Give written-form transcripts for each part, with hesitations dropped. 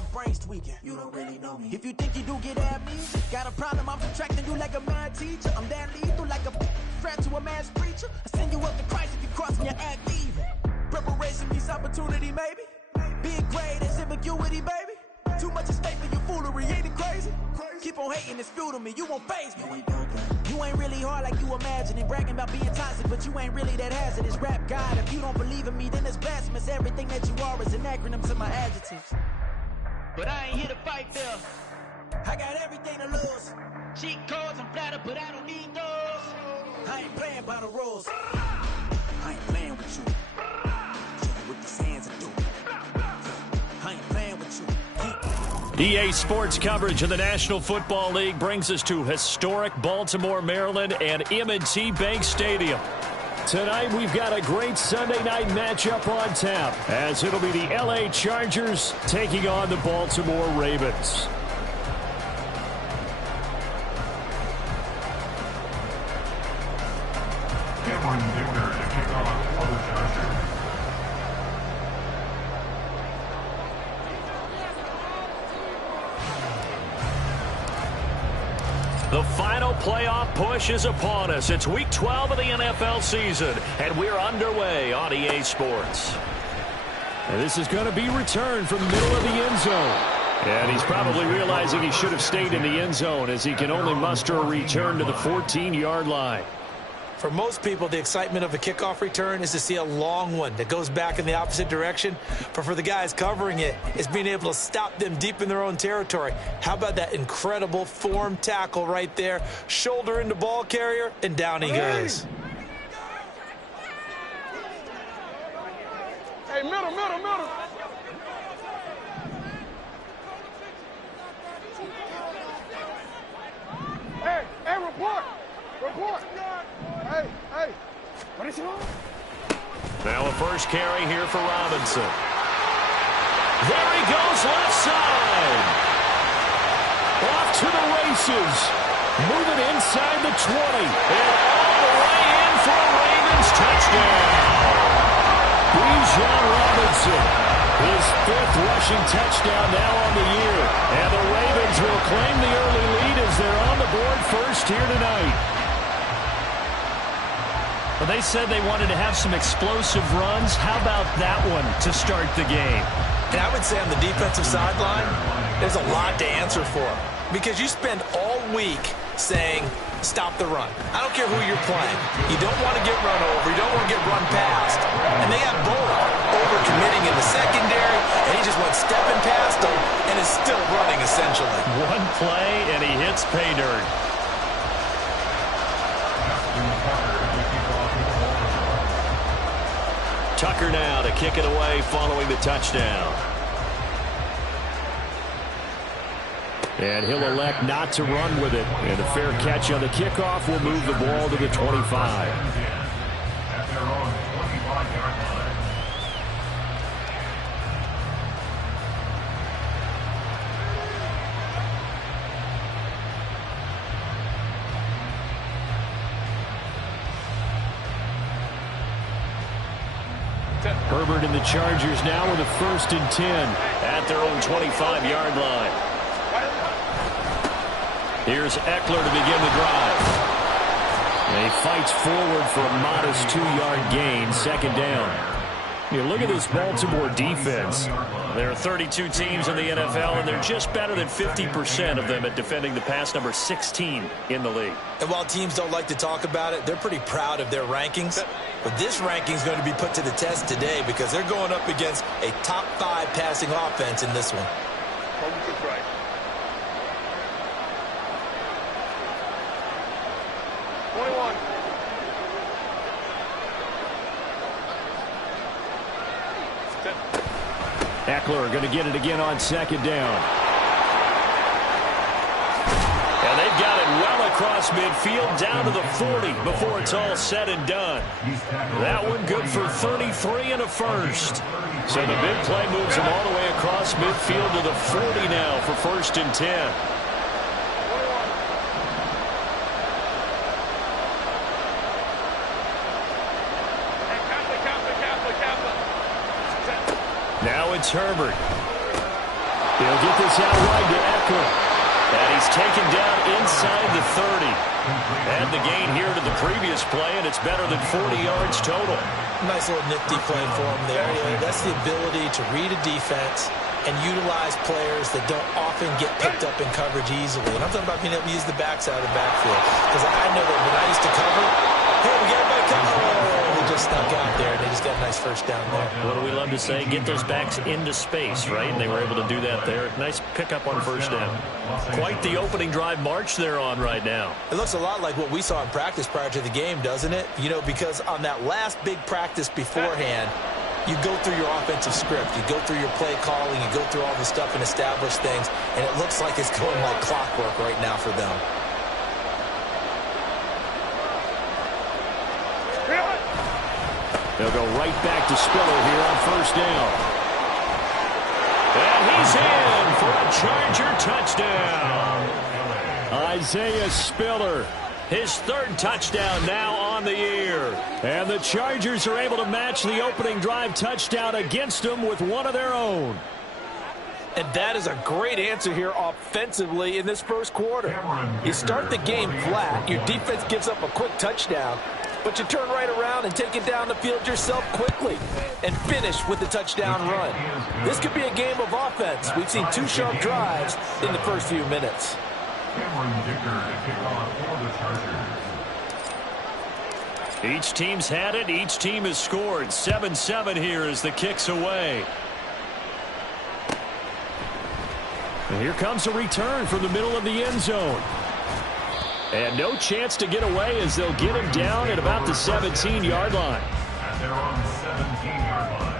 my brain's tweaking. You don't really know me. If you think you do get amnesia, got a problem, I'm subtracting you like a mad teacher. I'm that lethal like a threat to a man's preacher. I send you up to Christ if you crossing your act evil. Preparation means opportunity, maybe. Big grade is ambiguity, baby. Too much at stake for your foolery, ain't it crazy? Keep on hating, it's fuel to me, you won't faze me. You ain't really hard like you imagining. Bragging about being toxic, but you ain't really that hazardous. Rap God, if you don't believe in me, then it's blasphemous. Everything that you are is an acronym to my adjectives. But I ain't here to fight there. I got everything to lose. Cheat codes and flatter, but I don't need those. I ain't playing by the rules. I ain't playing with you. Show you what these hands are doing. I ain't playing with you. EA Sports coverage of the National Football League brings us to historic Baltimore, Maryland, and M&T Bank Stadium. Tonight, we've got a great Sunday night matchup on tap, as it'll be the LA Chargers taking on the Baltimore Ravens. The final playoff push is upon us. It's Week 12 of the NFL season, and we're underway on EA Sports. And this is going to be returned from the middle of the end zone. And he's probably realizing he should have stayed in the end zone, as he can only muster a return to the 14-yard line. For most people, the excitement of a kickoff return is to see a long one that goes back in the opposite direction. But for the guys covering it, it's being able to stop them deep in their own territory. How about that incredible form tackle right there? Shoulder into ball carrier, and down he goes. Hey, middle. Hey, report. Hey. What is he on? Now a first carry here for Robinson. There he goes, left side. Off to the races. Moving inside the 20. And all the way in for a Ravens touchdown. Bijan Robinson. His 5th rushing touchdown now on the year. And the Ravens will claim the early lead as they're on the board first here tonight. Well, they said they wanted to have some explosive runs. How about that one to start the game? And I would say on the defensive sideline, there's a lot to answer for. Because you spend all week saying, stop the run. I don't care who you're playing. You don't want to get run over. You don't want to get run past. And they have Bola over-committing in the secondary, and he just went stepping past them and is still running, essentially. One play, and he hits pay dirt. Tucker now to kick it away following the touchdown. And he'll elect not to run with it. And the fair catch on the kickoff will move the ball to the 25. Herbert and the Chargers now with a 1st and 10 at their own 25-yard line. Here's Eckler to begin the drive. And he fights forward for a modest 2-yard gain, 2nd down. You look at this Baltimore defense. There are 32 teams in the NFL, and they're just better than 50% of them at defending the pass, number 16 in the league. And while teams don't like to talk about it, they're pretty proud of their rankings. But this ranking is going to be put to the test today because they're going up against a top 5 passing offense in this one. Right. Eckler going to get it again on 2nd down. And they've got it well across midfield down to the 40 before it's all said and done. That one good for 33 and a first. So the big play moves him all the way across midfield to the 40 now for 1st and 10. Now it's Herbert. He'll get this out wide to Eckler. And he's taken down inside the 30. And the gain here to the previous play, and it's better than 40 yards total. Nice little nifty play for him there. That's the ability to read a defense and utilize players that don't often get picked up in coverage easily. And I'm talking about being able to use the backside of the backfield. Because I know that when I used to cover, hey, we got everybody covered. Oh, he just snuck out there, and they just got a nice first down there. What do we love to say? Get those backs into space, right? And they were able to do that there. Nice pickup on first down. Quite the opening drive march they're on right now. It looks a lot like what we saw in practice prior to the game, doesn't it? You know, because on that last big practice beforehand, you go through your offensive script, you go through your play calling, you go through all the stuff and establish things, and it looks like it's going like clockwork right now for them. They'll go right back to Spiller here on first down. And he's in for a Charger touchdown. Isaiah Spiller, his third touchdown now on the year. And the Chargers are able to match the opening drive touchdown against them with one of their own. And that is a great answer here offensively in this first quarter. You start the game flat, your defense gives up a quick touchdown, but you turn right around and take it down the field yourself quickly and finish with the touchdown run. This could be a game of offense. We've seen two sharp drives in the first few minutes. Each team's had it. Each team has scored. 7-7 here as the kick's away. And here comes a return from the middle of the end zone. And no chance to get away as they'll get him down at about the 17-yard line. And they're on the 17-yard line.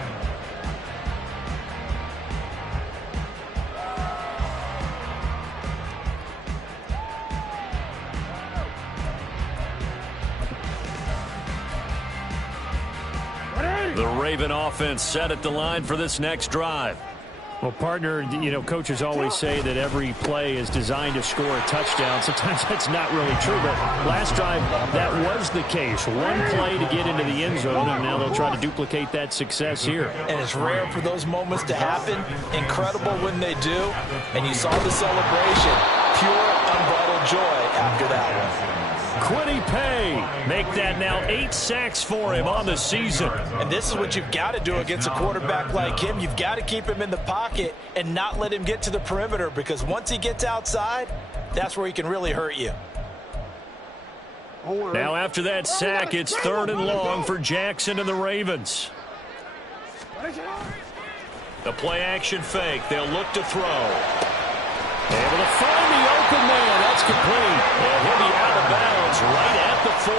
The Raven offense set at the line for this next drive. Well, partner, you know, coaches always say that every play is designed to score a touchdown. Sometimes that's not really true, but last drive, that was the case. One play to get into the end zone, and now they'll try to duplicate that success here. And it's rare for those moments to happen. Incredible when they do. And you saw the celebration. Pure, unbridled joy after that one. Kwity Paye make that now 8 sacks for him on the season. And this is what you've got to do against a quarterback like him. You've got to keep him in the pocket and not let him get to the perimeter, because once he gets outside, that's where he can really hurt you. Now after that sack, it's 3rd and long for Jackson and the Ravens. The play action fake. They'll look to throw. Able to find the open man. That's complete. And he'll be out of bounds right at the 40.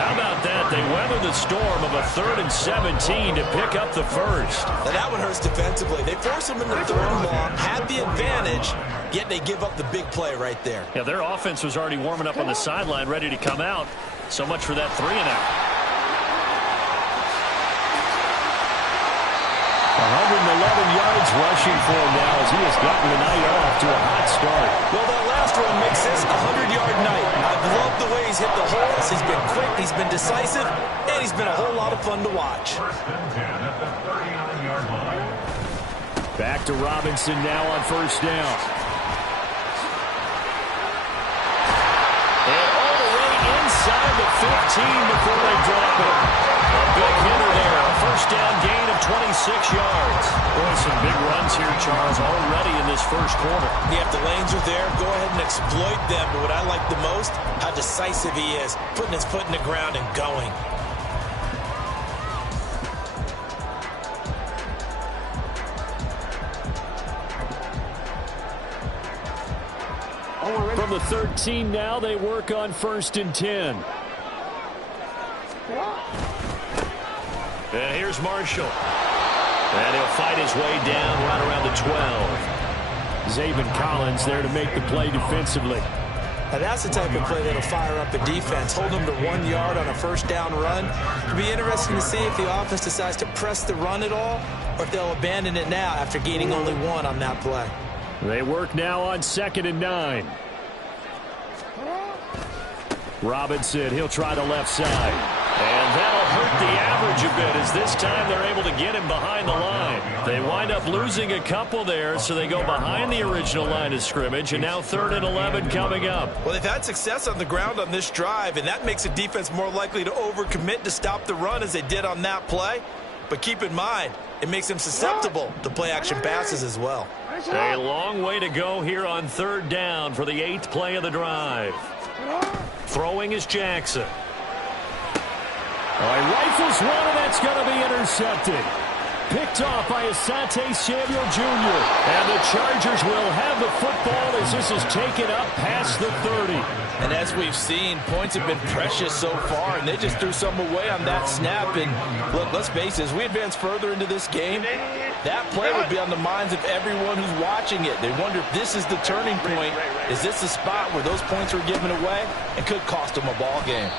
How about that? They weather the storm of a 3rd and 17 to pick up the first. Now that one hurts defensively. They force him into 3rd and long, had the advantage, yet they give up the big play right there. Yeah, their offense was already warming up on the sideline, ready to come out. So much for that 3-and-out. 111 yards rushing for him now as he has gotten the night off to a hot start. Well, that last one makes this a 100-yard night. I've loved the way he's hit the holes. He's been quick, he's been decisive, and he's been a whole lot of fun to watch. Back to Robinson now on first down. And all the way inside the 15 before they drop it. A big hitter there. A first down gain of 26 yards. Boy, some big runs here, Charles, already in this first quarter. Yeah, if the lanes are there, go ahead and exploit them. But what I like the most, how decisive he is, putting his foot in the ground and going. From the 13 now, they work on 1st and 10. And here's Marshall. And he'll fight his way down right around the 12. Zaven Collins there to make the play defensively. Now that's the type of play that'll fire up a defense. Hold them to 1 yard on a first down run. It'll be interesting to see if the offense decides to press the run at all, or if they'll abandon it now after gaining only 1 on that play. They work now on 2nd and 9. Robinson, he'll try the left side. And that'll hurt the average a bit as this time they're able to get him behind the line. They wind up losing a couple there, so they go behind the original line of scrimmage, and now 3rd and 11 coming up. Well, they've had success on the ground on this drive, and that makes a defense more likely to overcommit to stop the run as they did on that play. But keep in mind, it makes them susceptible to play-action passes as well. A long way to go here on 3rd down for the 8th play of the drive. Throwing is Jackson. He rifles one, and that's going to be intercepted. Picked off by Asante Samuel Jr. And the Chargers will have the football as this is taken up past the 30. And as we've seen, points have been precious so far, and they just threw some away on that snap. And look, let's face it, as we advance further into this game, that play would be on the minds of everyone who's watching it. They wonder if this is the turning point. Is this the spot where those points were given away? It could cost them a ball game.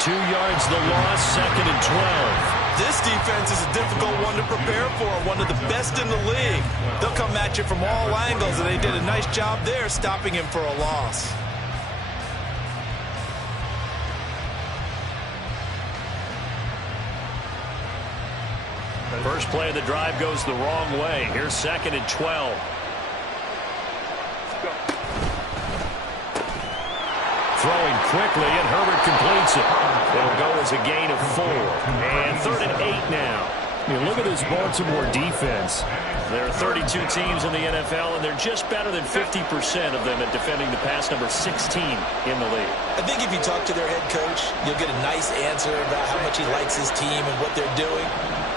2 yards the loss, 2nd and 12. This defense is a difficult one to prepare for, one of the best in the league. They'll come at you from all angles, and they did a nice job there stopping him for a loss. First play of the drive goes the wrong way. Here's 2nd and 12. Throwing quickly, and Herbert completes it. It'll go as a gain of 4. And 3rd and 8 now. Look at this Baltimore defense. There are 32 teams in the NFL, and they're just better than 50% of them at defending the pass, number 16 in the league. I think if you talk to their head coach, you'll get a nice answer about how much he likes his team and what they're doing.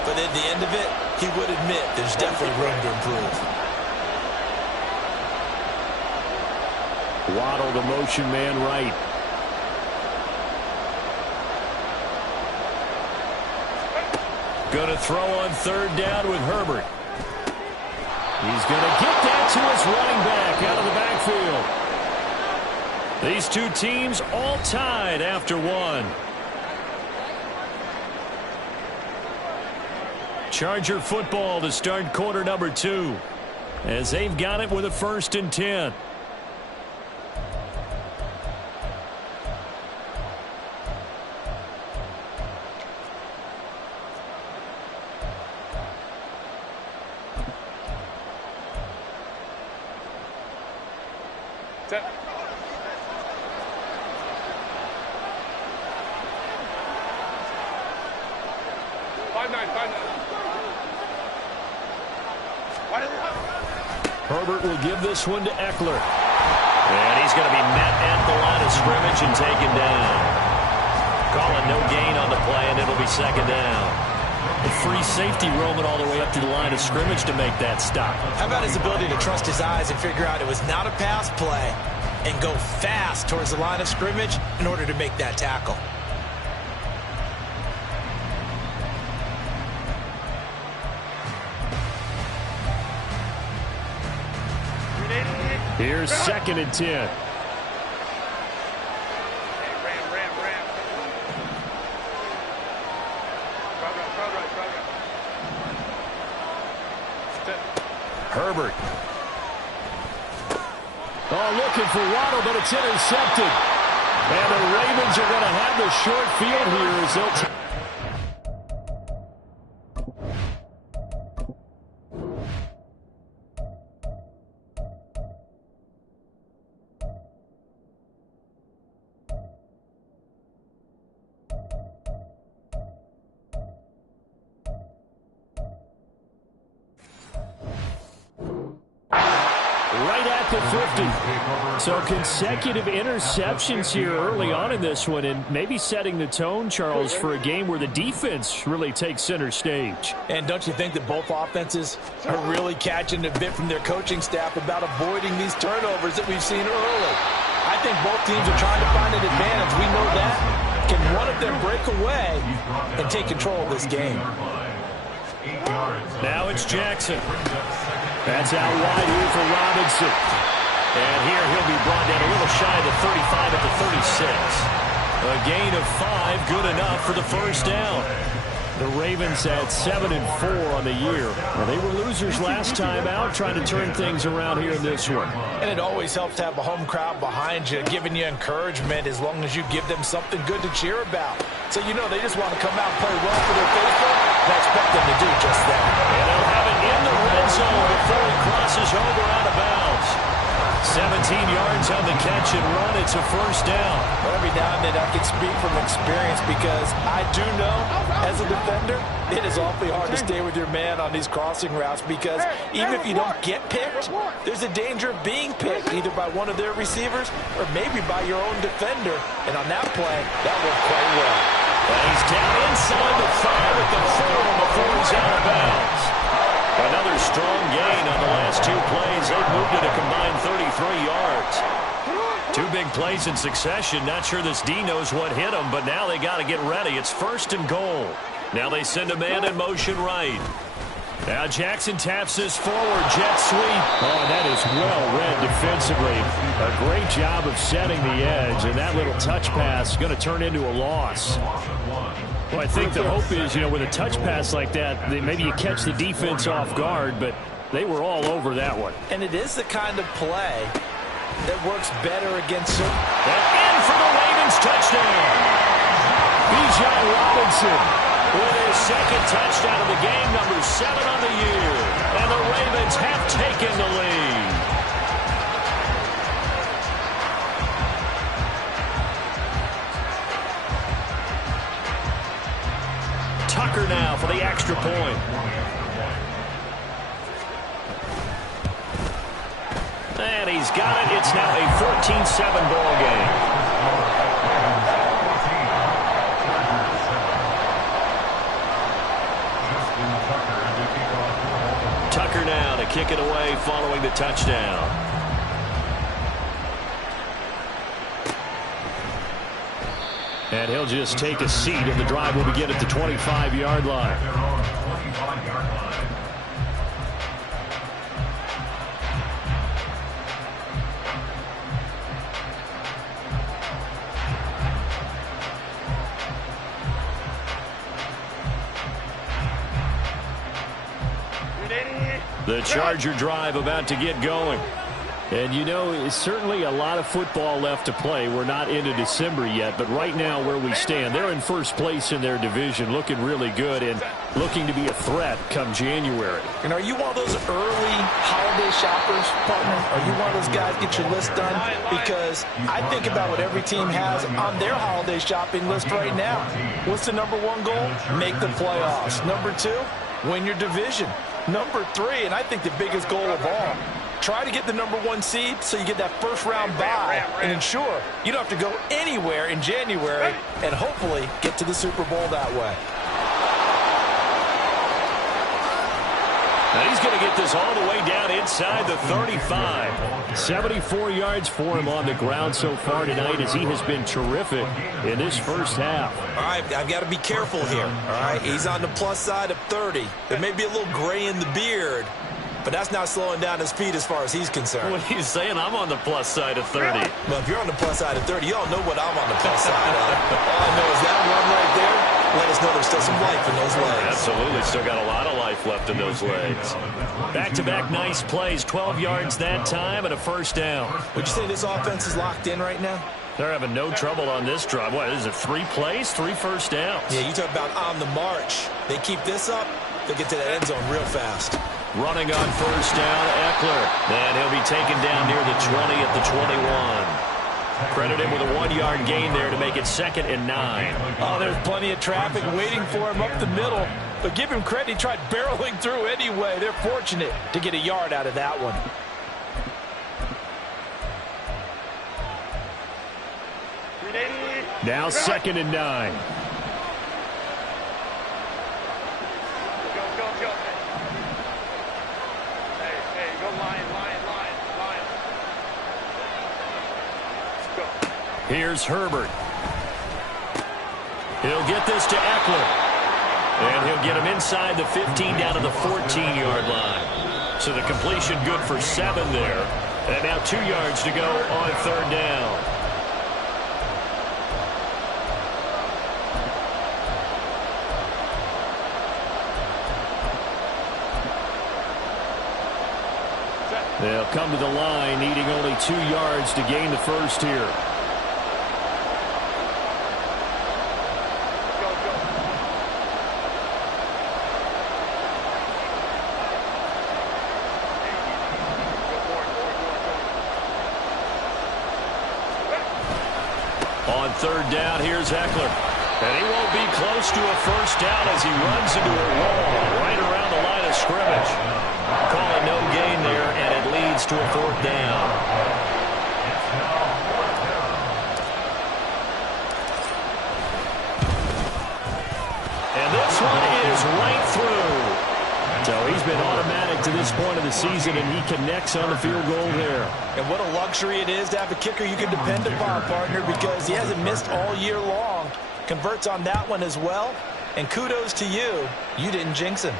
But at the end of it, he would admit there's definitely room to improve. Waddle, the motion man, right. Going to throw on 3rd down with Herbert. He's going to get that to his running back out of the backfield. These two teams all tied after 1. Charger football to start quarter number 2 as they've got it with a 1st and 10. Set. 5-9. Herbert will give this one to Eckler. And he's going to be met at the line of scrimmage and taken down. Calling no gain on the play, and it'll be 2nd down. A free safety roaming all the way up to the line of scrimmage to make that stop. How about his ability to trust his eyes and figure out it was not a pass play and go fast towards the line of scrimmage in order to make that tackle? Here's 2nd and 10. Herbert. Looking for Waddle, but it's intercepted. And the Ravens are going to have the short field here as they'll right at the 50. So consecutive interceptions here early on in this one, and maybe setting the tone, Charles, for a game where the defense really takes center stage. And don't you think that both offenses are really catching a bit from their coaching staff about avoiding these turnovers that we've seen early? I think both teams are trying to find an advantage. We know that. Can one of them break away and take control of this game? Now it's Jackson. That's out wide here for Robinson. And here he'll be brought down a little shy of the 35 at the 36. A gain of 5, good enough for the 1st down. The Ravens at 7-4 on the year. Now, they were losers last time out, trying to turn things around here in this one. And it always helps to have a home crowd behind you, giving you encouragement as long as you give them something good to cheer about. So you know they just want to come out and play well for their faithful, and I expect them to do just that. And they'll have it in the red zone before he crosses over out of bounds. 17 yards on the catch and run. It's a first down. Well, every now and then I can speak from experience because I do know, as a defender, it is awfully hard to stay with your man on these crossing routes because even if you don't get picked, there's a danger of being picked either by one of their receivers or maybe by your own defender. And on that play, that worked quite well. And he's down inside the 5 at the 4 before he's out of bounds. Another strong gain on the last 2 plays. They've moved it a combined 33 yards. 2 big plays in succession. Not sure this D knows what hit him, but now they got to get ready. It's 1st and goal. Now they send a man in motion right. Now Jackson taps this forward. Jet sweep. Oh, and that is well read defensively. A great job of setting the edge, and that little touch pass is going to turn into a loss. Well, I think the hope is, with a touch pass like that, maybe you catch the defense off guard, but they were all over that one. And it is the kind of play that works better against them. And in for the Ravens touchdown. Bijan Robinson with his 2nd touchdown of the game, number 7 on the year. And the Ravens have taken the lead. Tucker now for the extra point. And he's got it. It's now a 14-7 ball game. Tucker now to kick it away following the touchdown. And he'll just take a seat, and the drive will begin at the 25-yard line. The Charger drive about to get going. And it's certainly a lot of football left to play. We're not into December yet, but right now where we stand, they're in first place in their division, looking really good and looking to be a threat come January. And are you one of those early holiday shoppers, partner? Are you one of those guys get your list done? Because I think about what every team has on their holiday shopping list right now. What's the number 1 goal? Make the playoffs. Number 2, win your division. Number 3, and I think the biggest goal of all, try to get the number 1 seed so you get that first-round bye and ensure you don't have to go anywhere in January and hopefully get to the Super Bowl that way. Now he's going to get this all the way down inside the 35. 74 yards for him on the ground so far tonight as he has been terrific in this first half. All right, I've got to be careful here. All right, he's on the plus side of 30. There may be a little gray in the beard, but that's not slowing down his feet as far as he's concerned. What are you saying? I'm on the plus side of 30. Well, if you're on the plus side of 30, y'all know what I'm on the plus side of. All I know is that run right there, let us know there's still some life in those legs. Absolutely. Still got a lot of life left in those legs. Back-to-back nice plays. 12 yards that time and a first down. Would you say this offense is locked in right now? They're having no trouble on this drive. What, is it 3 plays, 3 first downs? Yeah, you talk about on the march. They keep this up, they'll get to the end zone real fast. Running on first down, Eckler. And he'll be taken down near the 20 at the 21. Credit him with a 1-yard gain there to make it 2nd and 9. Oh, there's plenty of traffic waiting for him up the middle. But give him credit, he tried barreling through anyway. They're fortunate to get a yard out of that one. Now 2nd and 9. Go. Hey, go Lion. Let's go. Here's Herbert. He'll get this to Eckler. And he'll get him inside the 15 down to the 14-yard line. So the completion good for 7 there. And now 2 yards to go on 3rd down. They'll come to the line, needing only 2 yards to gain the first here. On third down, here's Eckler. And he won't be close to a first down as he runs into a wall right around the line of scrimmage. Call it no gain there, and it leads to a fourth down. And this one is right through. So he's been automatic to this point of the season, and he connects on the field goal there. And what a luxury it is to have a kicker you can depend upon, partner, because he hasn't missed all year long. Converts on that one as well. And kudos to you. You didn't jinx him.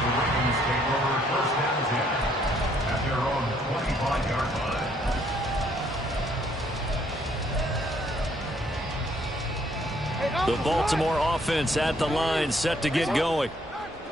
The Ravens take over first and 10 at their own 25-yard line. The Baltimore offense at the line, set to get going.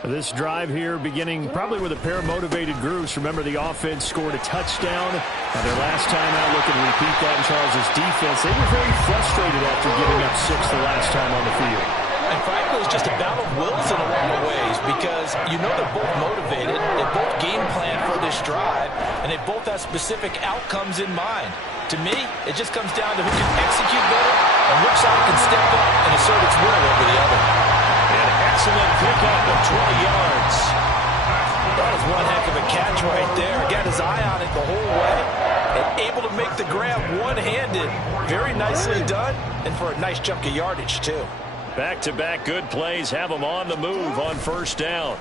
This drive here beginning probably with a pair of motivated groups. Remember, the offense scored a touchdown. Their last time out, looking to repeat that in Charles' defense. They were very frustrated after giving up 6 the last time on the field. And frankly, it's just a battle of wills in a lot of ways because you know they're both motivated. They both game plan for this drive, and they both have specific outcomes in mind. To me, it just comes down to who can execute better and which side can step up and assert its will over the other. An excellent pickup of 20 yards. That was one heck of a catch right there. Got his eye on it the whole way. And able to make the grab one-handed. Very nicely done. And for a nice chunk of yardage, too. Back-to-back good plays have them on the move on first down.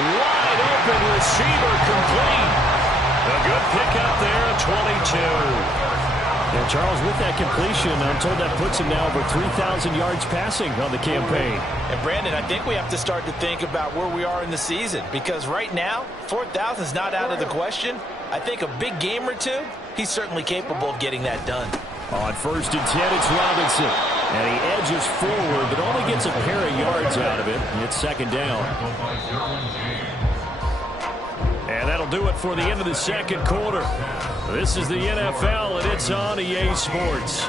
Wide open receiver complete. A good pickup there at 22. And Charles, with that completion, I'm told that puts him now over 3,000 yards passing on the campaign. And Brandon, I think we have to start to think about where we are in the season, because right now, 4,000 is not out of the question. I think a big game or two, he's certainly capable of getting that done. On first and 10, it's Robinson. And he edges forward, but only gets a pair of yards out of it. It's second down. And that'll do it for the end of the second quarter. This is the NFL, and it's on EA Sports.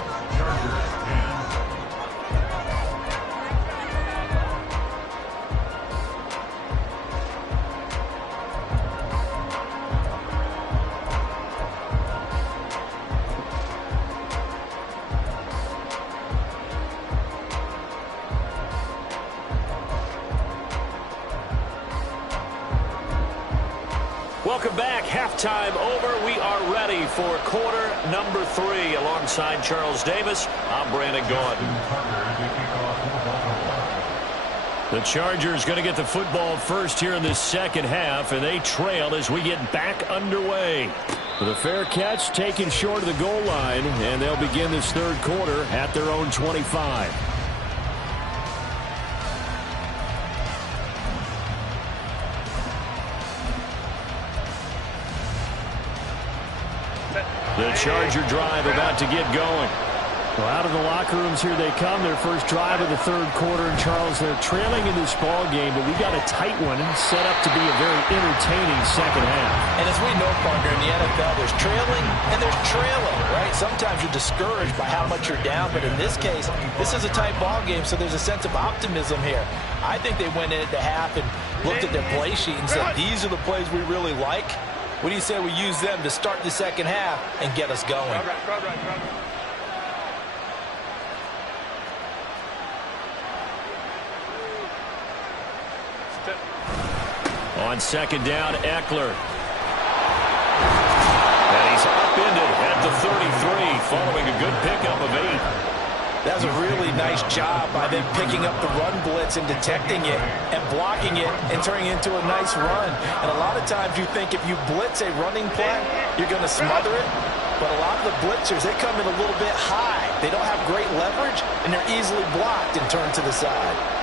Welcome back. Halftime over. We are ready for quarter number 3. Alongside Charles Davis, I'm Brandon Gaudin. The Chargers going to get the football first here in this second half, and they trail as we get back underway. With a fair catch taken short of the goal line, and they'll begin this third quarter at their own 25. The Charger drive about to get going. Well, out of the locker rooms here they come. Their first drive of the third quarter. And Charles, they're trailing in this ball game, but we got a tight one set up to be a very entertaining second half. And as we know, partner, in the NFL, there's trailing and there's trailing, right? Sometimes you're discouraged by how much you're down, but in this case, this is a tight ball game, so there's a sense of optimism here. I think they went in at the half and looked at their play sheet and said, these are the plays we really like. What do you say we use them to start the second half and get us going? On second down, Eckler. And he's upended at the 33 following a good pickup of 8. That was a really nice job by them picking up the run blitz and detecting it and blocking it and turning it into a nice run. And a lot of times you think if you blitz a running play, you're going to smother it. But a lot of the blitzers, they come in a little bit high. They don't have great leverage, and they're easily blocked and turned to the side.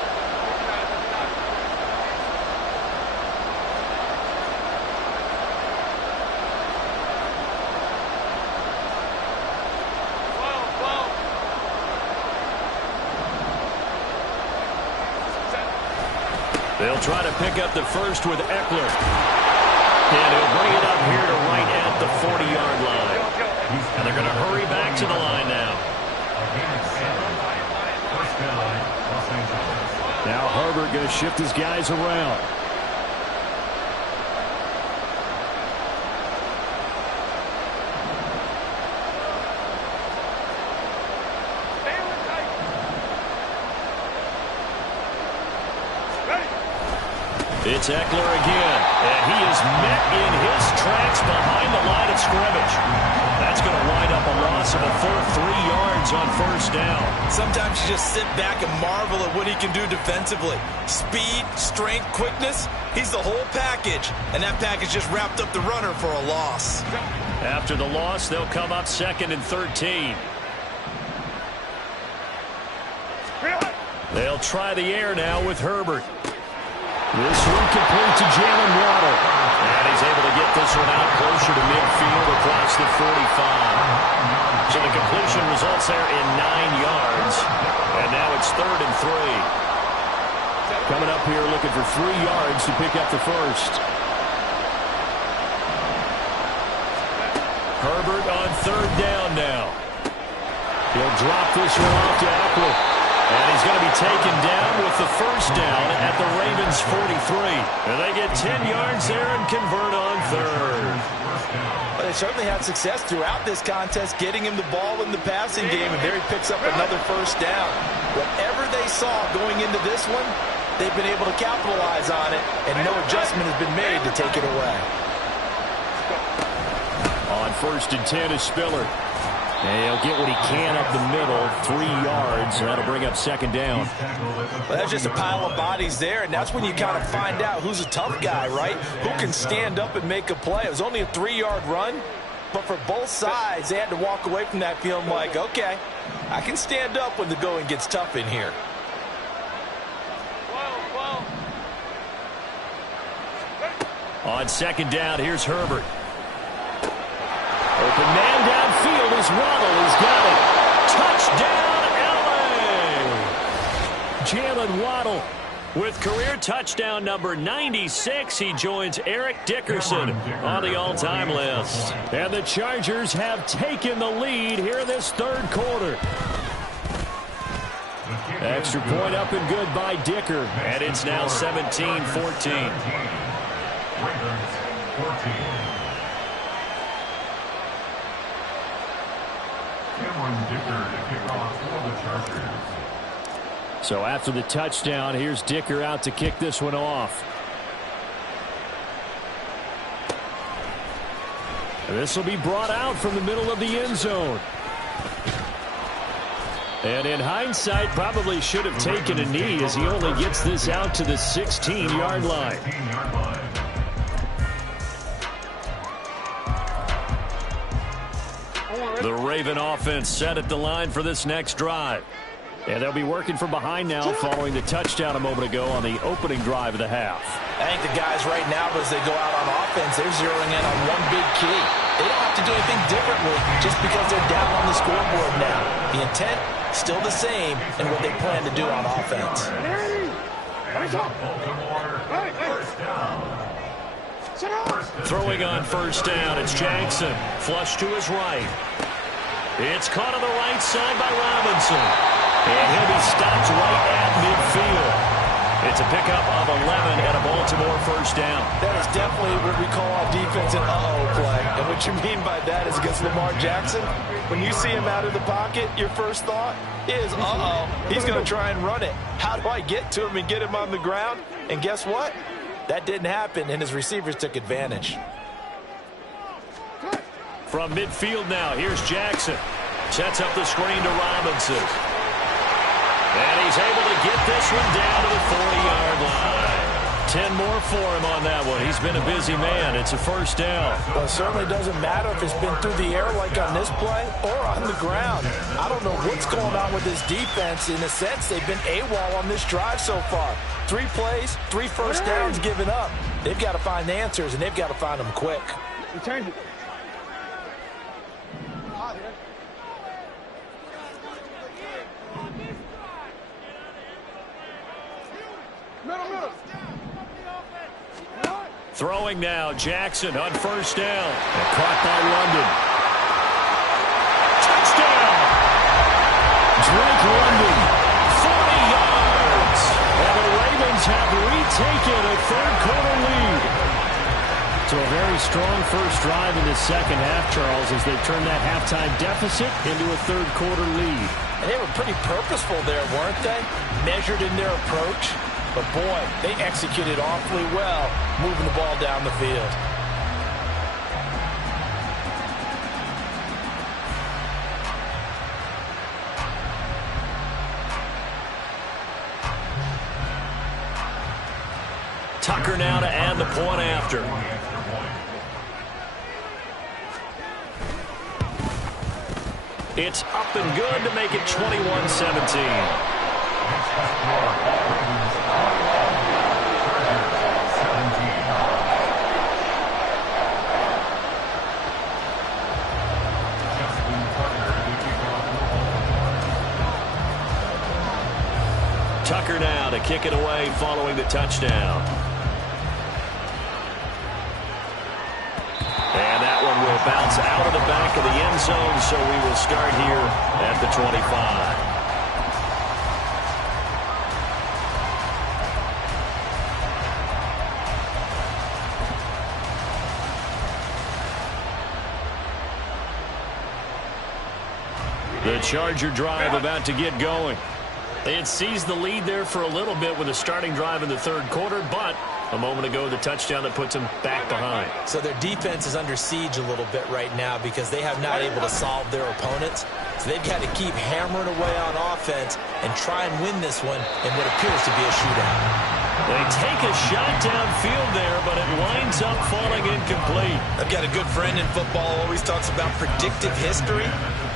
They'll try to pick up the first with Eckler. And he'll bring it up here to right at the 40-yard line. And they're going to hurry back to the line now. Now Herbert going to shift his guys around. It's Eckler again, and he is met in his tracks behind the line of scrimmage. That's going to wind up a loss of a full 3 yards on first down. Sometimes you just sit back and marvel at what he can do defensively. Speed, strength, quickness, he's the whole package, and that package just wrapped up the runner for a loss. After the loss, they'll come up 2nd and 13. They'll try the air now with Herbert. This one complete to Jalen Waddle. And he's able to get this one out closer to midfield across the 45. So the completion results there in 9 yards. And now it's 3rd and 3. Coming up here looking for 3 yards to pick up the first. Herbert on 3rd down now. He'll drop this one off to Eckler. And he's going to be taken down with the first down at the Ravens 43. And they get 10 yards there and convert on 3rd. Well, they certainly had success throughout this contest getting him the ball in the passing game, and there he picks up another first down. Whatever they saw going into this one, they've been able to capitalize on it, and no adjustment has been made to take it away. On 1st and 10 is Spiller. And he'll get what he can up the middle, 3 yards, and that'll bring up 2nd down. Well, that's just a pile of bodies there, and that's when you kind of find out who's a tough guy, right? Who can stand up and make a play. It was only a 3-yard run, but for both sides, they had to walk away from that feeling like, okay, I can stand up when the going gets tough in here. On 2nd down, here's Herbert. Open man downfield is Waddle. He's got it. Touchdown, L.A. Jalen Waddle with career touchdown number 96. He joins Eric Dickerson on the all-time list. And the Chargers have taken the lead here in this 3rd quarter. Extra point up and good by Dicker. And it's now 17-14. Ravens 14. Cameron Dicker to kick off for the Chargers. So after the touchdown, here's Dicker out to kick this one off. This will be brought out from the middle of the end zone. And in hindsight, probably should have taken a knee as he only gets this out to the 16-yard line. The Raven offense set at the line for this next drive. And they'll be working from behind now following the touchdown a moment ago on the opening drive of the half. I think the guys right now, as they go out on offense, they're zeroing in on one big key. They don't have to do anything differently just because they're down on the scoreboard now. The intent, still the same in what they plan to do on offense. Throwing on first down, it's Jackson. Flush to his right. It's caught on the right side by Robinson. And he'll be stopped right at midfield. It's a pickup of 11 and a Baltimore first down. That is definitely what we call on defense an uh-oh play. And what you mean by that is against Lamar Jackson, when you see him out of the pocket, your first thought is, uh-oh, he's going to try and run it. How do I get to him and get him on the ground? And guess what? That didn't happen, and his receivers took advantage. From midfield now, here's Jackson. Sets up the screen to Robinson. And he's able to get this one down to the 40-yard line. 10 more for him on that one. He's been a busy man. It's a first down. Well, it certainly doesn't matter if it's been through the air like on this play or on the ground. I don't know what's going on with this defense. In a sense, they've been AWOL on this drive so far. 3 plays, 3 first downs given up. They've got to find the answers, and they've got to find them quick. Change it. Middle. Throwing now, Jackson on first down. And caught by London. Touchdown! Drake London, 40 yards. And the Ravens have retaken a third-quarter lead. So a very strong first drive in the second half, Charles, as they turn that halftime deficit into a third-quarter lead. And they were pretty purposeful there, weren't they? Measured in their approach. But, boy, they executed awfully well moving the ball down the field. Tucker now to add the point after. It's up and good to make it 21-17. Tucker now to kick it away following the touchdown. And that one will bounce out of the back of the end zone, so we will start here at the 25. The Charger drive about to get going. They had seized the lead there for a little bit with a starting drive in the third quarter, but a moment ago, the touchdown that puts them back behind. So their defense is under siege a little bit right now because they have not able to solve their opponents. So they've got to keep hammering away on offense and try and win this one in what appears to be a shootout. They take a shot downfield there, but it winds up falling incomplete. I've got a good friend in football who always talks about predictive history.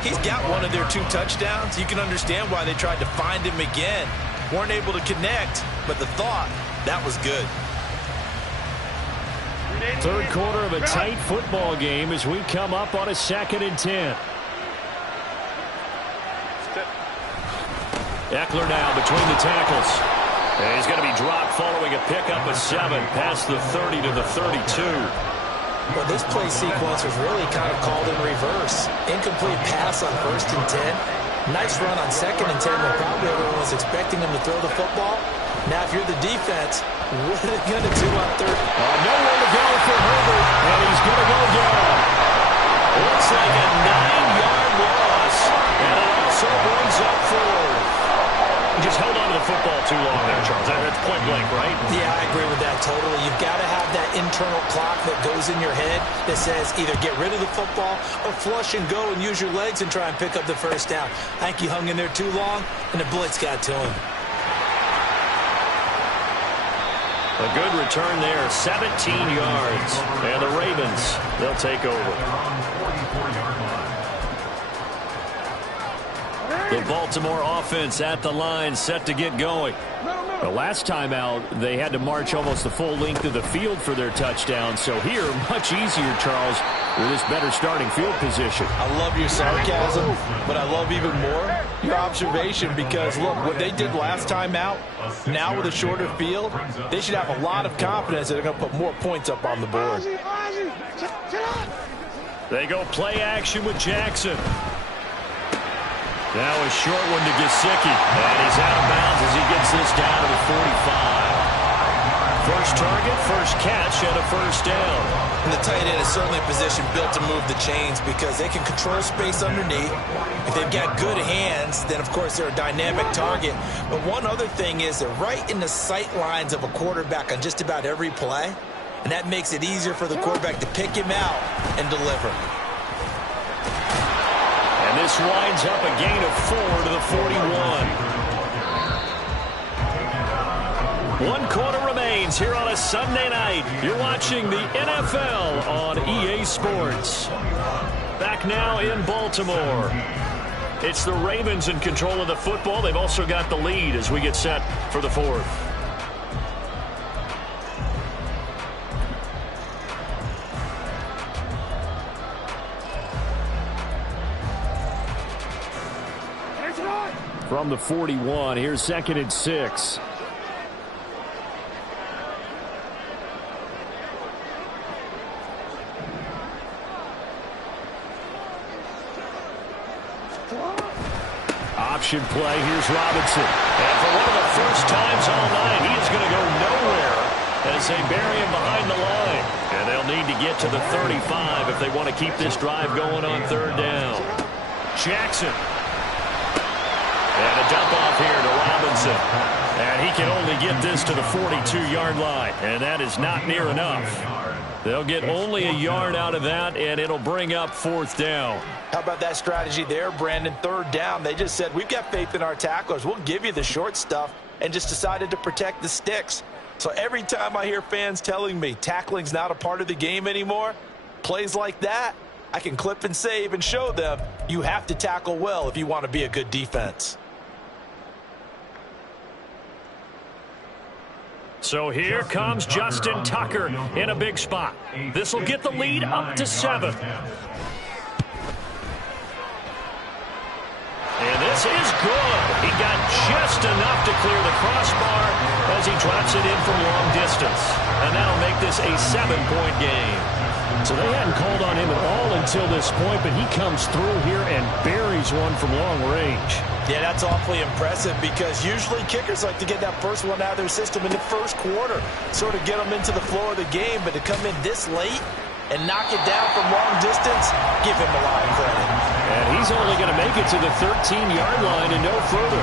He's got one of their 2 touchdowns. You can understand why they tried to find him again. Weren't able to connect, but the thought, that was good. Third quarter of a tight football game as we come up on a 2nd and 10. Eckler now between the tackles. And he's going to be dropped following a pickup of 7 past the 30 to the 32. Well, this play sequence was really kind of called in reverse. Incomplete pass on 1st and 10. Nice run on 2nd and 10 when probably everyone was expecting him to throw the football. Now, if you're the defense, what are they going to do on 3rd? Nowhere to go for Herbert, and he's going to go down. Looks like a 9-yard loss, and it also brings up 4. Just held on to the football too long there, Charles. That's point blank, right? Yeah, I agree with that totally. You've got to have that internal clock that goes in your head that says either get rid of the football or flush and go and use your legs and try and pick up the first down. I think he hung in there too long, and the blitz got to him. A good return there, 17 yards. And the Ravens, they'll take over. The Baltimore offense at the line, set to get going. The last time out, they had to march almost the full length of the field for their touchdown. So here, much easier, Charles, with this better starting field position. I love your sarcasm, but I love even more your observation because, look, what they did last time out, now with a shorter field, they should have a lot of confidence that they're going to put more points up on the board. They go play action with Jackson. Now a short one to Gesicki. And he's out of bounds as he gets this down to the 45. First target, first catch, and a first down. And the tight end is certainly a position built to move the chains because they can control space underneath. If they've got good hands, then, of course, they're a dynamic target. But one other thing is they're right in the sight lines of a quarterback on just about every play. And that makes it easier for the quarterback to pick him out and deliver. And this winds up a gain of 4 to the 41. 1 quarter remains here on a Sunday night. You're watching the NFL on EA Sports. Back now in Baltimore. It's the Ravens in control of the football. They've also got the lead as we get set for the 4th. From the 41, here's 2nd and 6. option play. Here's Robinson. And for one of the first times all night, he is going to go nowhere as they bury him behind the line. And they'll need to get to the 35 if they want to keep this drive going on third down. Jackson. And a dump off here to Robinson. And he can only get this to the 42-yard line. And that is not near enough. They'll get only a yard out of that, and it'll bring up fourth down. How about that strategy there, Brandon? Third down. They just said, we've got faith in our tacklers. We'll give you the short stuff, and just decided to protect the sticks. So every time I hear fans telling me tackling's not a part of the game anymore, plays like that, I can clip and save and show them you have to tackle well if you want to be a good defense. So here comes Justin Tucker in a big spot. This will get the lead up to 7. And this is good. He got just enough to clear the crossbar as he drops it in from long distance. And that'll make this a 7-point game. So they hadn't called on him at all until this point, but he comes through here and buries one from long range. Yeah, that's awfully impressive because usually kickers like to get that first one out of their system in the first quarter, sort of get them into the flow of the game, but to come in this late and knock it down from long distance, give him a lot of credit. And he's only going to make it to the 13-yard line and no further.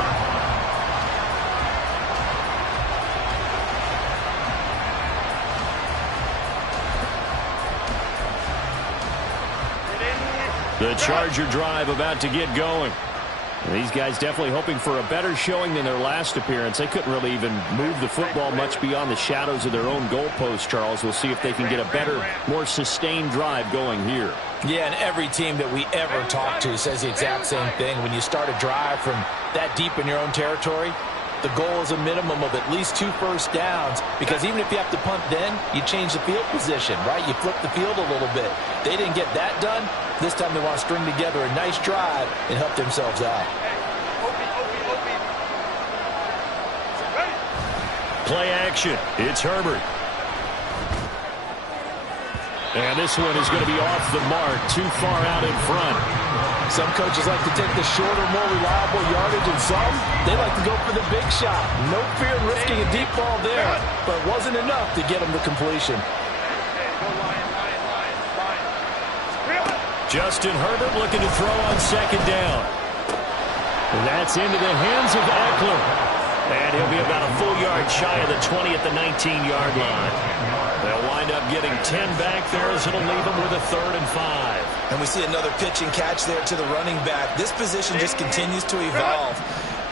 The Charger drive about to get going. These guys definitely hoping for a better showing than their last appearance. They couldn't really even move the football much beyond the shadows of their own goalpost, Charles. We'll see if they can get a better, more sustained drive going here. Yeah, and every team that we ever talk to says the exact same thing. When you start a drive from that deep in your own territory, the goal is a minimum of at least 2 first downs, because even if you have to punt then, you change the field position, right? You flip the field a little bit. They didn't get that done. This time they want to string together a nice drive and help themselves out. Play action. It's Herbert. And this one is going to be off the mark, too far out in front. Some coaches like to take the shorter, more reliable yardage, and some, they like to go for the big shot. No fear in risking a deep ball there, but it wasn't enough to get them to completion. Justin Herbert looking to throw on second down. And that's into the hands of Eckler. And he'll be about a full yard shy of the 20 at the 19-yard line. They'll wind up getting 10 back there as it'll leave them with a 3rd and 5. And we see another pitch and catch there to the running back. This position just continues to evolve.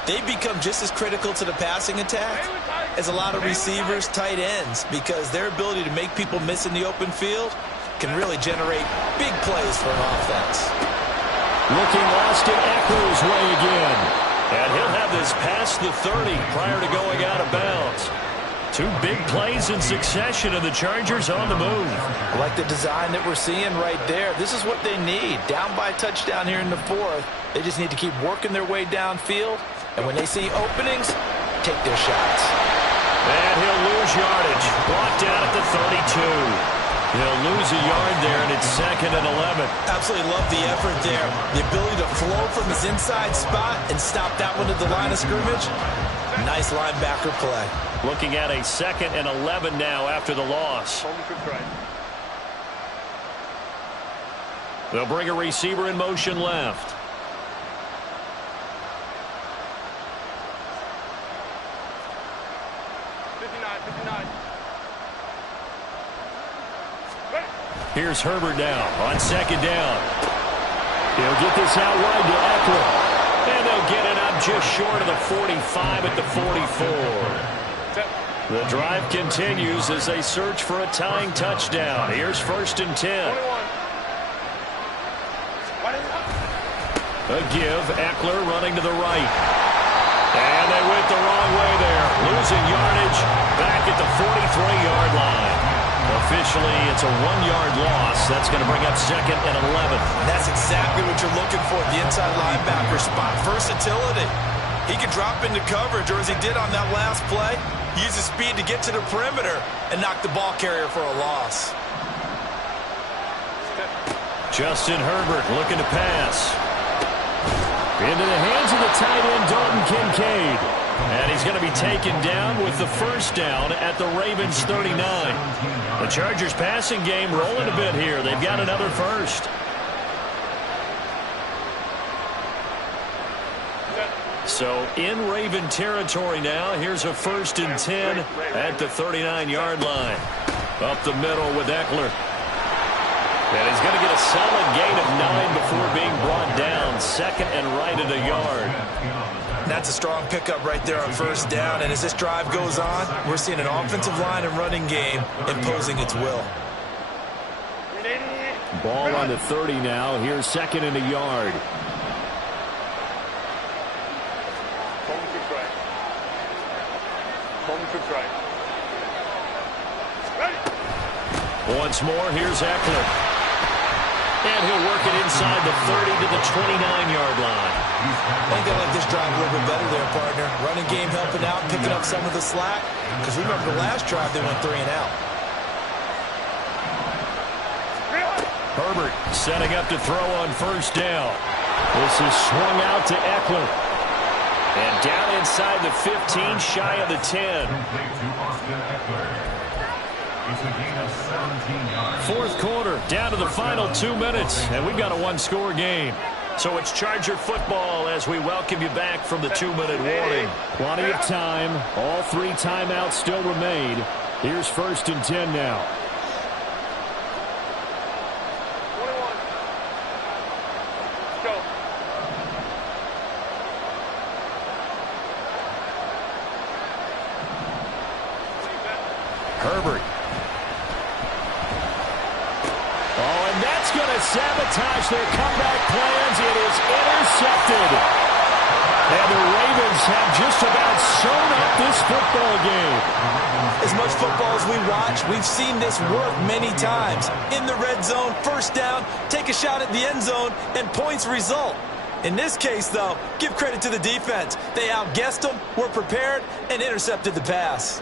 They become just as critical to the passing attack as a lot of receivers, tight ends, because their ability to make people miss in the open field can really generate big plays for an offense. Looking lost in Eckler's way again. And he'll have this past the 30 prior to going out of bounds. 2 big plays in succession, and the Chargers on the move. I like the design that we're seeing right there. This is what they need. Down by a touchdown here in the 4th. They just need to keep working their way downfield. And when they see openings, take their shots. And he'll lose yardage. Brought down at the 32. He'll lose a yard there, and it's 2nd and 11. Absolutely love the effort there. The ability to flow from his inside spot and stop that one at the line of scrimmage. Nice linebacker play. Looking at a 2nd and 11 now after the loss. They'll bring a receiver in motion left. Here's Herbert now on second down. He'll get this out wide to Eckler. And they'll get it up just short of the 45 at the 44. The drive continues as they search for a tying touchdown. Here's 1st and 10. A give, Eckler running to the right. And they went the wrong way there. Losing yardage back at the 43-yard line. Officially, it's a 1-yard loss. That's going to bring up 2nd and 11. That's exactly what you're looking for, the inside linebacker spot. Versatility. He can drop into coverage, or as he did on that last play, use his speed to get to the perimeter and knock the ball carrier for a loss. Justin Herbert looking to pass. Into the hands of the tight end, Dalton Kincaid. And he's going to be taken down with the first down at the Ravens 39. The Chargers passing game rolling a bit here. They've got another first. So in Raven territory now. Here's a 1st and 10 at the 39-yard line. Up the middle with Eckler. And he's going to get a solid gain of 9 before being brought down. 2nd and right at a yard. That's a strong pickup right there on 1st down. And as this drive goes on, we're seeing an offensive line and running game imposing its will. Ball on the 30 now. Here's 2nd and a yard. Once more, here's Eckler. And he'll work it inside the 30 to the 29-yard line. I think I like this drive a little bit better there, partner. Running game helping out, picking up some of the slack. Because remember the last drive, they went 3 and out. Herbert setting up to throw on 1st down. This is swung out to Eckler. And down inside the 15, shy of the 10. It's a gain of 17 yards. 4th quarter, down to the final 2 minutes, and we've got a 1-score game. So it's Charger football as we welcome you back from the 2-minute warning. Plenty of time. All 3 timeouts still remain. Here's 1st and 10 now. Herbert. Sabotage their comeback plans. It is intercepted. And the Ravens have just about sewn up this football game. As much football as we watch, we've seen this work many times. In the red zone, 1st down, take a shot at the end zone, and points result. In this case, though, give credit to the defense. They outguessed them, were prepared, and intercepted the pass.